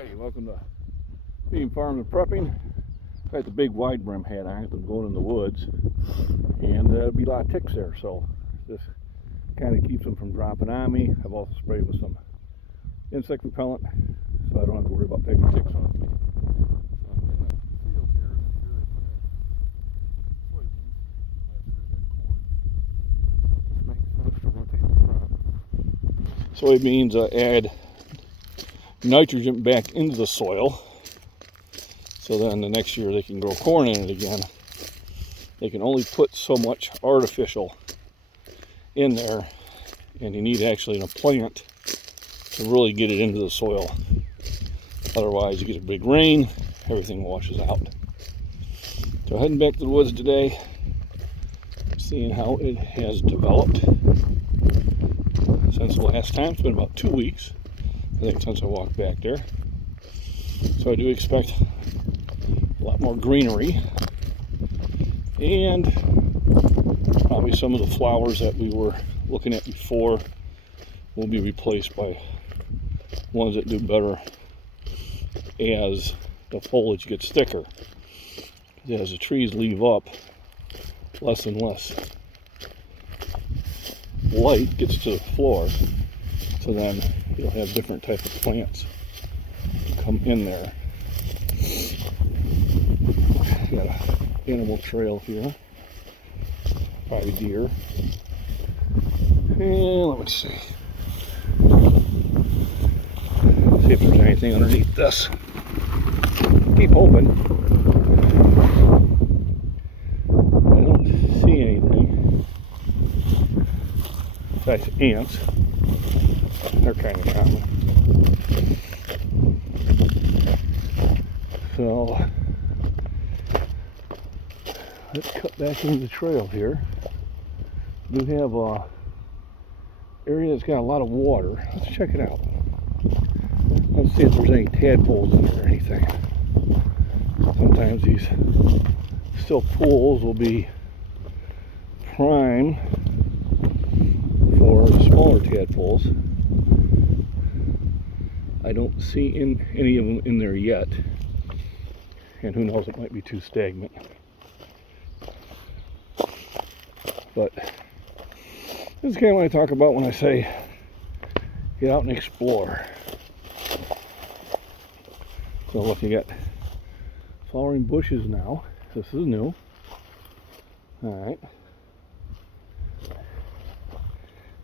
Alrighty, welcome to Bean Farm and Prepping. Got the big wide brim hat on because I'm going in the woods, and there'll be a lot of ticks there, so this kind of keeps them from dropping on me. I've also sprayed with some insect repellent, so I don't have to worry about picking ticks on me. So I'm in the field here, and this year they planted soybeans. Last year they had corn. This makes sense to rotate the crop. Soybeans add nitrogen back into the soil, so then the next year they can grow corn in it again. They can only put so much artificial in there, and you need actually a plant to really get it into the soil. Otherwise you get a big rain, everything washes out. So heading back to the woods today, seeing how it has developed since the last time. It's been about 2 weeks, I think, since I walked back there. So I do expect a lot more greenery, and probably some of the flowers that we were looking at before will be replaced by ones that do better as the foliage gets thicker. As the trees leave up, less and less light gets to the floor, so then you'll have different type of plants come in there. Got an animal trail here, probably deer. And let me see if there's anything underneath this. Keep hoping. I don't see anything besides ants. They're kind of common. So let's cut back into the trail here. We do have a area that's got a lot of water. Let's check it out. Let's see if there's any tadpoles in there or anything. Sometimes these still pools will be prime for the smaller tadpoles. I don't see any of them in there yet, and who knows, it might be too stagnant. But this is kind of what I talk about when I say get out and explore. So look, you got flowering bushes now. This is new. Alright.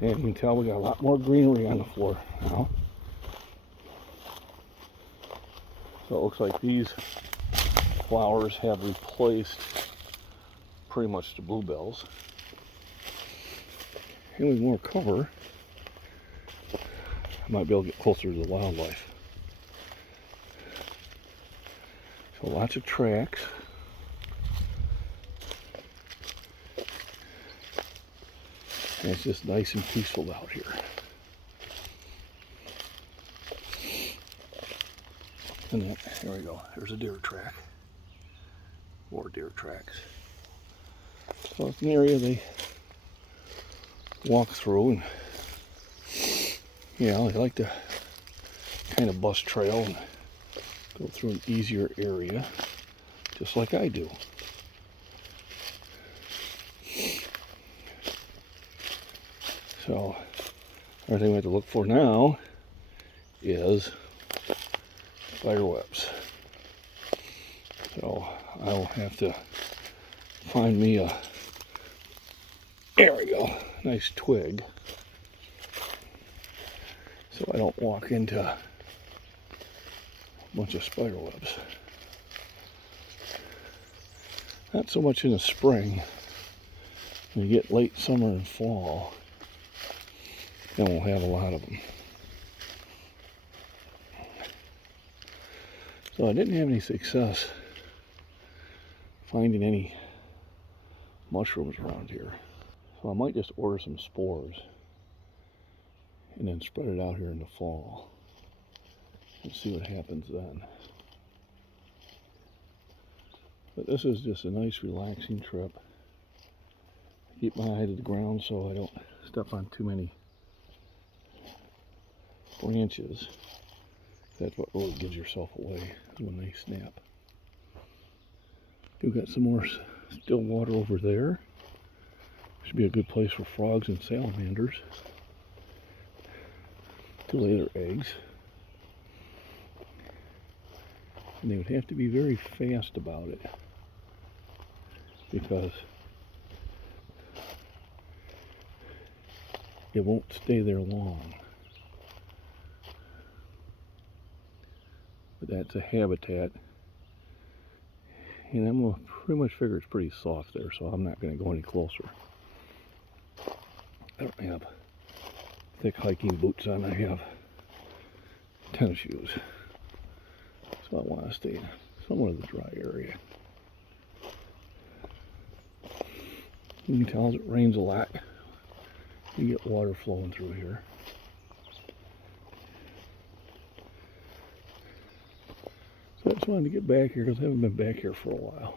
And you can tell we got a lot more greenery on the floor now. So it looks like these flowers have replaced pretty much the bluebells. And with more cover, I might be able to get closer to the wildlife. So lots of tracks. And it's just nice and peaceful out here. And then, here we go, there's a deer track. More deer tracks. So it's an area they walk through, and yeah, they like to kind of bust trail and go through an easier area, just like I do. So everything we have to look for now is spider webs. So I will have to find me a, there we go, nice twig, so I don't walk into a bunch of spider webs. Not so much in the spring. When you get late summer and fall, then we'll have a lot of them. So I didn't have any success finding any mushrooms around here. So I might just order some spores and then spread it out here in the fall and see what happens then. But this is just a nice relaxing trip. Keep my eye to the ground so I don't step on too many branches. That's what really gives yourself away, is when they snap. We've got some more still water over there. Should be a good place for frogs and salamanders to lay their eggs. And they would have to be very fast about it, because it won't stay there long. But that's a habitat, and I'm going to pretty much figure it's pretty soft there, so I'm not going to go any closer. I don't have thick hiking boots on, I have tennis shoes. So I want to stay in somewhat of the dry area. You can tell as it rains a lot, you get water flowing through here. So I just wanted to get back here because I haven't been back here for a while.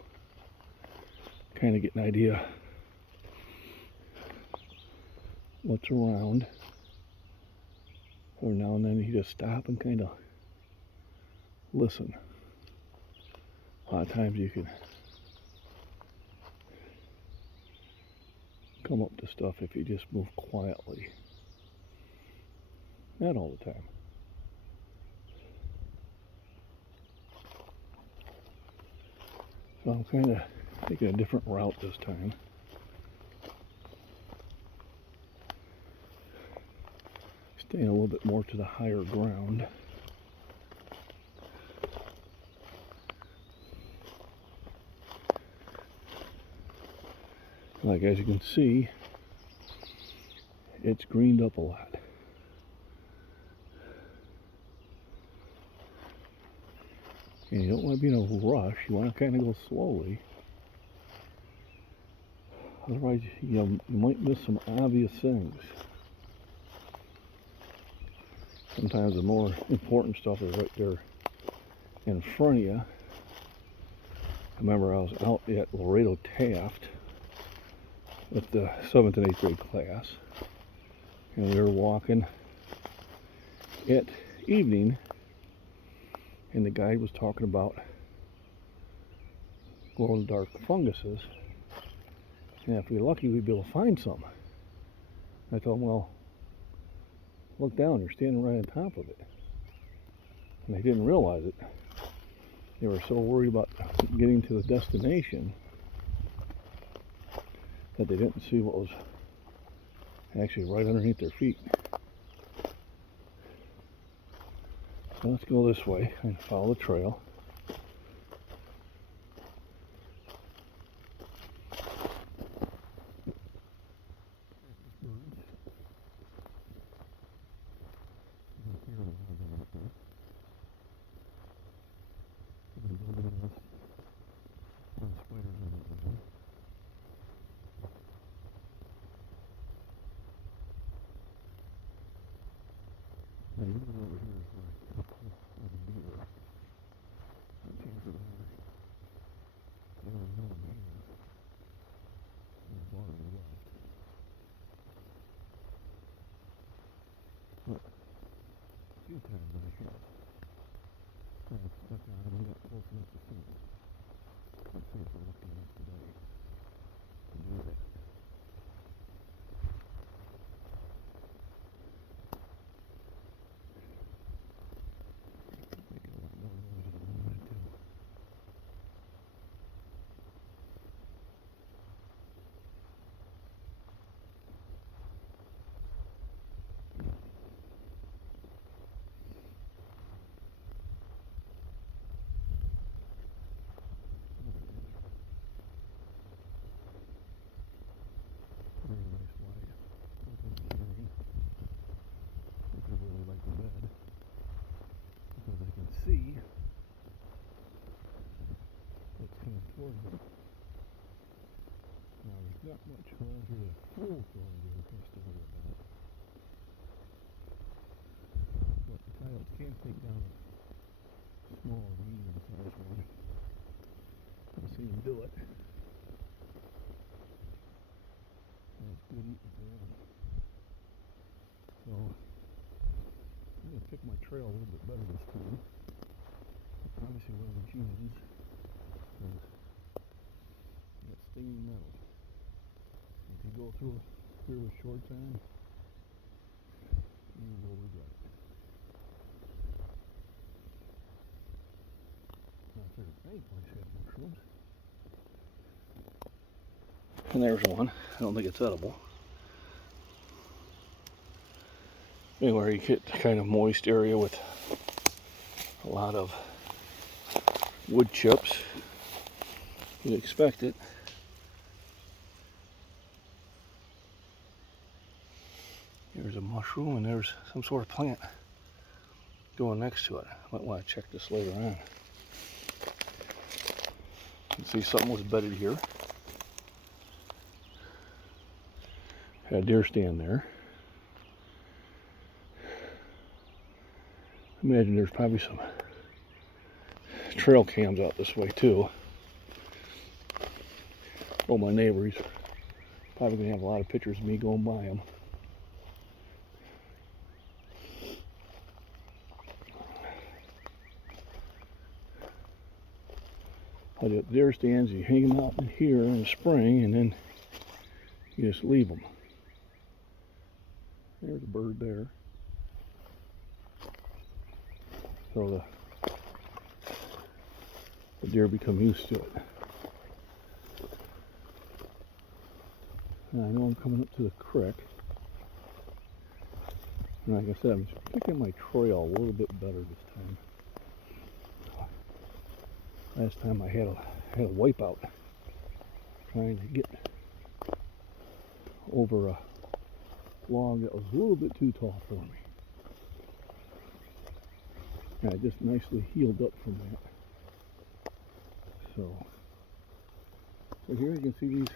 Kind of get an idea what's around. Every now and then you just stop and kind of listen. A lot of times you can come up to stuff if you just move quietly. Not all the time. So I'm kind of taking a different route this time. Staying a little bit more to the higher ground. Like, as you can see, it's greened up a lot. And you don't want to be in a rush, you want to kind of go slowly. Otherwise, you might miss some obvious things. Sometimes the more important stuff is right there in front of you. I remember I was out at Laredo Taft with the 7th and 8th grade class, and we were walking at evening, and the guide was talking about glow-in-the-dark funguses, and if we're lucky we'd be able to find some. I told him, well, look down, you're standing right on top of it. And they didn't realize it. They were so worried about getting to the destination that they didn't see what was actually right underneath their feet. So let's go this way and follow the trail. See what's coming towards me. Now there's not much around here to fool through has to worry about. But the coyotes can take down a small medium sized one. I've seen them do it. And it's good eating for them. So I'm gonna pick my trail a little bit better this time. Obviously wear the jeans because that stained metal. If you go through here with shorts on, you will regret it. I figured any place had mushrooms. And there's one. I don't think it's edible. Anywhere you get kind of moist area with a lot of wood chips, you'd expect it. There's a mushroom and there's some sort of plant going next to it. Might want to check this later on. You can see something was bedded here. Had a deer stand there. Imagine there's probably some trail cams out this way too. Oh, my neighbor, he's probably gonna have a lot of pictures of me going by him. But at deer stands, you hang them out in here in the spring, and then you just leave them. There's a bird there. So the deer become used to it. Now I know I'm coming up to the creek. And like I said, I'm picking my trail a little bit better this time. Last time I had a wipeout trying to get over a log that was a little bit too tall for me. And I just nicely healed up from that. So here you can see these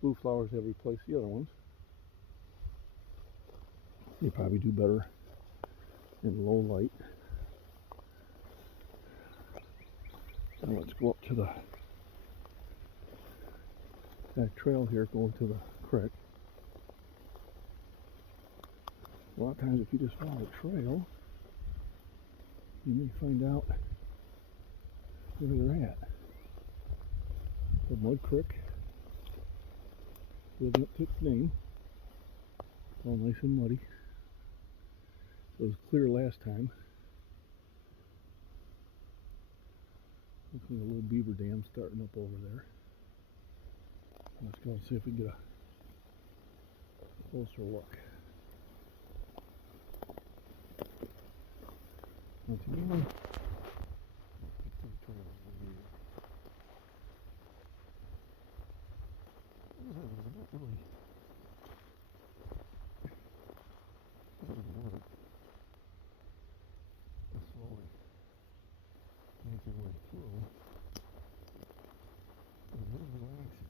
blue flowers have replaced the other ones. They probably do better in low light. Now let's go up to that trail here going to the creek. A lot of times if you just follow the trail, you may find out where they're at. The Mud Creek, living up to its name. It's all nice and muddy. It was clear last time. Looks like a little beaver dam starting up over there. Let's go and see if we can get a closer look. Once again, slowly make your way through. And then relaxing.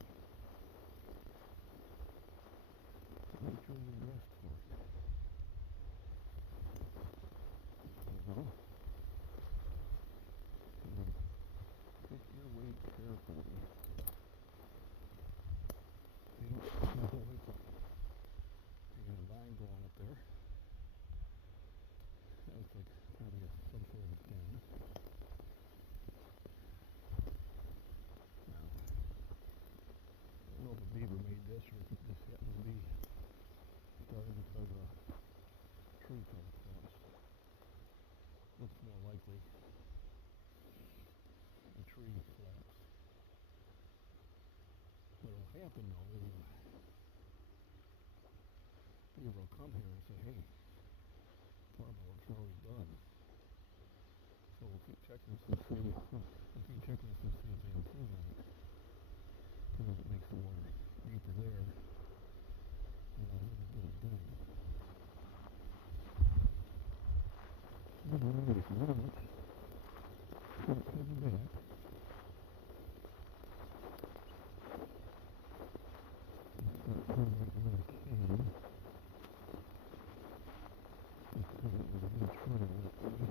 Make sure you rest for it. Pick your weight carefully. You don't have to wake up. You got a vine growing up there. That looks like probably some sort of den. Now, I don't know if a beaver made this or if it just happened to be started because a tree fell across. Looks more likely a tree collapsed. What will happen though is beaver will come here and say, hey, part of my work's already done. So we'll keep checking this and see if they improve on it. Because it makes the water deeper there. And I really get it done. Alright, if you want, start heading back. Start turning right where I can. Because it was a good trail that way.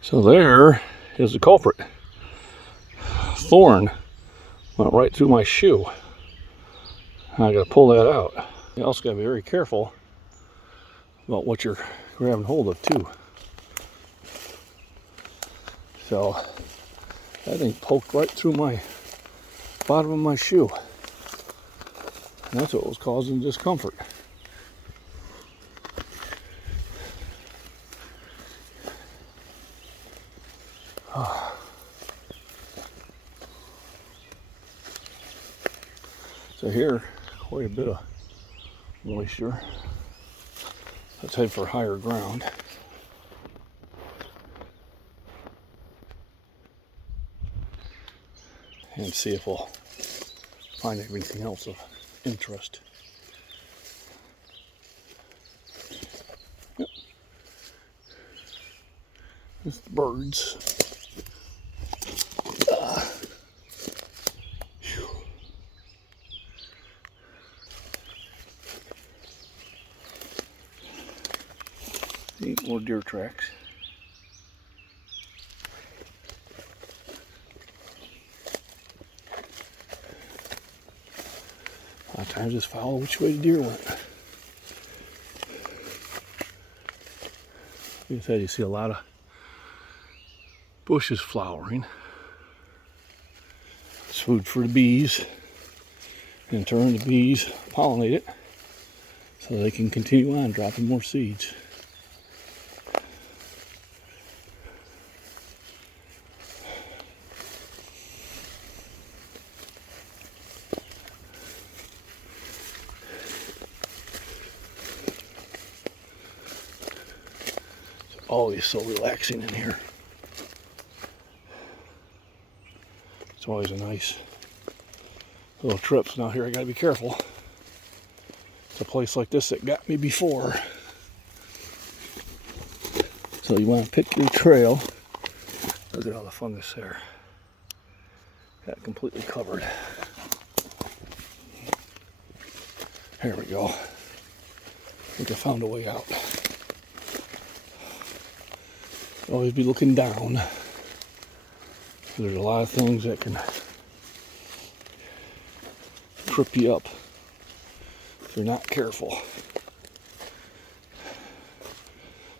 So there is the culprit. Thorn went right through my shoe. I gotta pull that out. You also gotta be very careful about what you're grabbing hold of too. So that thing poked right through my bottom of my shoe. And that's what was causing discomfort. So here, quite a bit of moisture. Let's head for higher ground. And see if we'll find anything else of interest. Yep. It's the birds. More deer tracks. A lot of times just follow which way the deer went. Like I said, you see a lot of bushes flowering. It's food for the bees. In turn, the bees pollinate it so they can continue on dropping more seeds. Always so relaxing in here. It's always a nice little trip. Now here I gotta be careful. It's a place like this that got me before. So you want to pick your trail. Look at all the fungus there. Got it completely covered. Here we go. I think I found a way out. Always be looking down. There's a lot of things that can trip you up if you're not careful.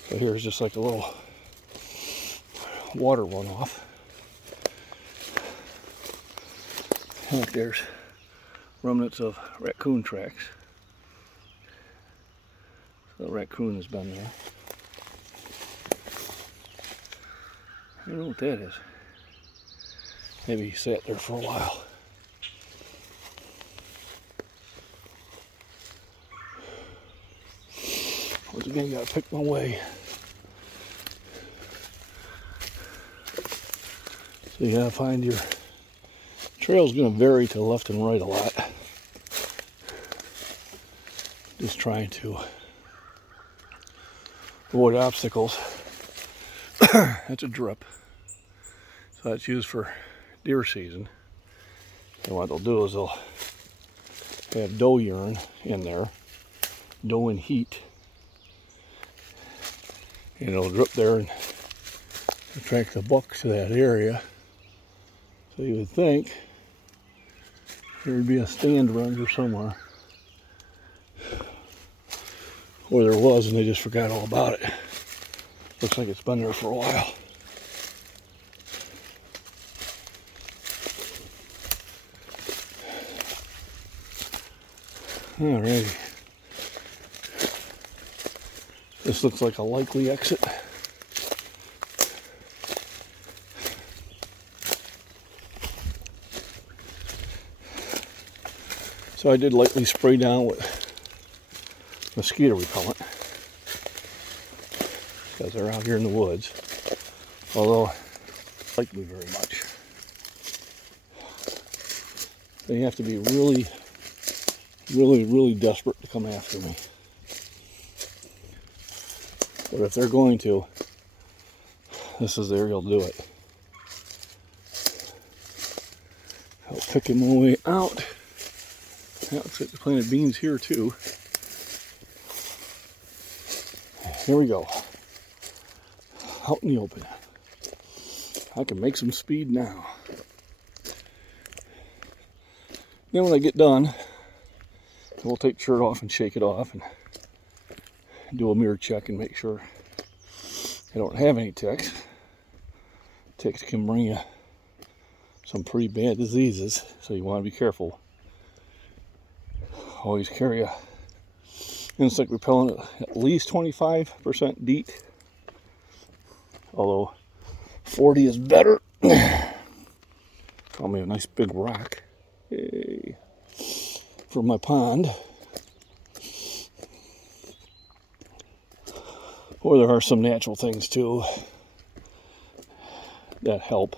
So here's just like a little water runoff. And look, there's remnants of raccoon tracks. So the raccoon has been there. I don't know what that is. Maybe he sat there for a while. Once again, gotta pick my way. So you gotta find your trail's gonna vary to the left and right a lot. Just trying to avoid obstacles. That's a drip. So that's used for deer season. And what they'll do is they'll have doe urine in there, doe and heat. And it'll drip there and attract the bucks to that area. So you would think there would be a stand around here somewhere. Or there was and they just forgot all about it. Looks like it's been there for a while. Alrighty. This looks like a likely exit. So I did lightly spray down with mosquito repellent because they're out here in the woods. Although, they like me very much. They have to be really, really desperate to come after me. But if they're going to, this is the area to do it. I'll pick him my way out. Yeah, looks like they planted beans here too. Here we go. Out in the open. I can make some speed now. Then when I get done, we'll take the shirt off and shake it off and do a mirror check and make sure I don't have any ticks. Ticks can bring you some pretty bad diseases, so you want to be careful. Always carry a insect repellent at least 25% DEET, although 40 is better. Found me a nice big rock. Yay. From my pond. Or there are some natural things too that help.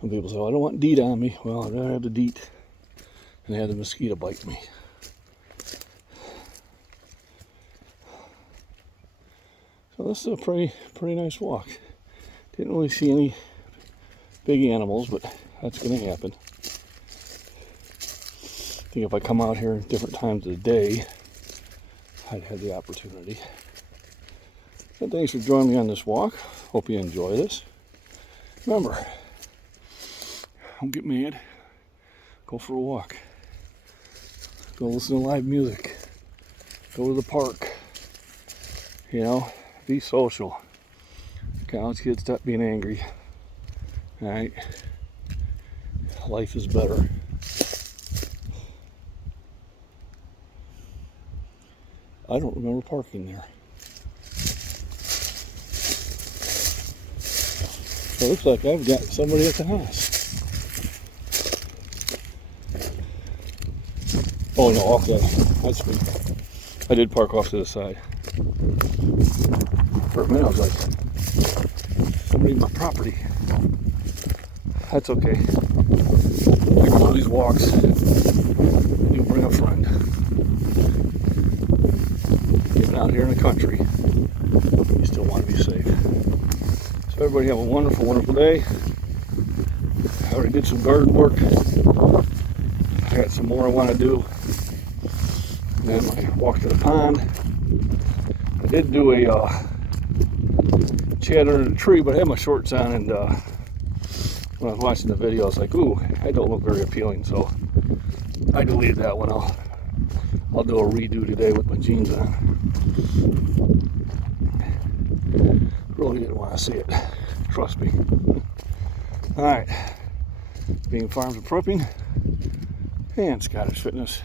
Some people say, well, I don't want DEET on me. Well, I'd rather have the DEET and have the mosquito bite me. So this is a pretty nice walk. Didn't really see any big animals, but that's going to happen. I think if I come out here at different times of the day, I'd have the opportunity. And thanks for joining me on this walk. Hope you enjoy this. Remember, don't get mad. Go for a walk. Go listen to live music. Go to the park. You know, be social. College kids, stop being angry. Alright? Life is better. I don't remember parking there. So it looks like I've got somebody at the house. Oh no, off the, that's me. I did park off to the side. For a minute I was like, somebody in my property. That's okay. I go on these walks. You bring a friend. Getting out here in the country, you still want to be safe. So everybody have a wonderful, wonderful day. I already did some garden work. I got some more I want to do. And then I walked to the pond. I did do a chat under the tree, but I had my shorts on, and when I was watching the video, I was like, ooh, I don't look very appealing, so I deleted that one. I'll do a redo today with my jeans on. Really didn't want to see it. Trust me. Alright. Being Farms and Prepping and Scottish Fitness.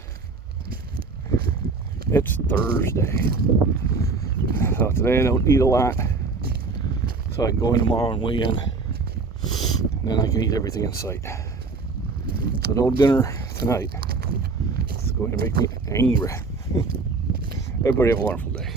It's Thursday. So today I don't eat a lot. So I can go in tomorrow and weigh in. And then I can eat everything in sight. So no dinner tonight. It's going to make me angry. Everybody have a wonderful day.